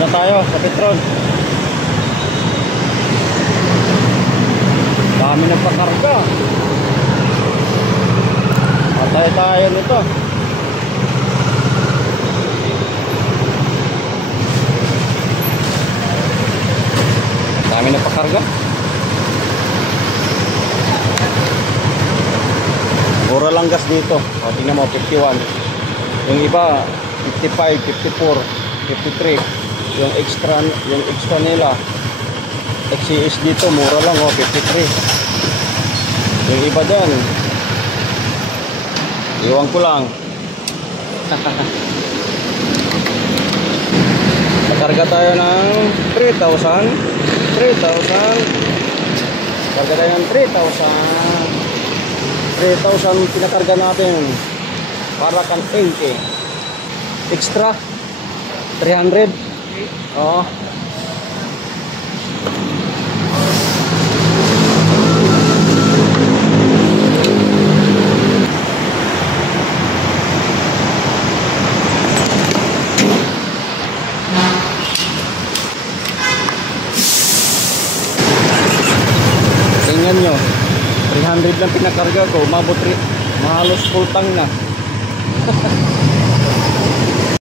na tayo sa Petron. Dami nagpakarga. Patay tayo nito. Dami nagpakarga. Mura lang gas dito. O, tingnan mo, 51. Yung iba 55, 54, 53. Yung extra nila XCS dito mura lang, 53. Yung iba dyan iwan ko lang. Nakarga tayo ng 3,000. Karga tayo ng 3,000 pinakarga natin para kang 80 extra 300. Oo. Tingnan nyo, 300 lang pinakarga ko, umabot halos full tank na.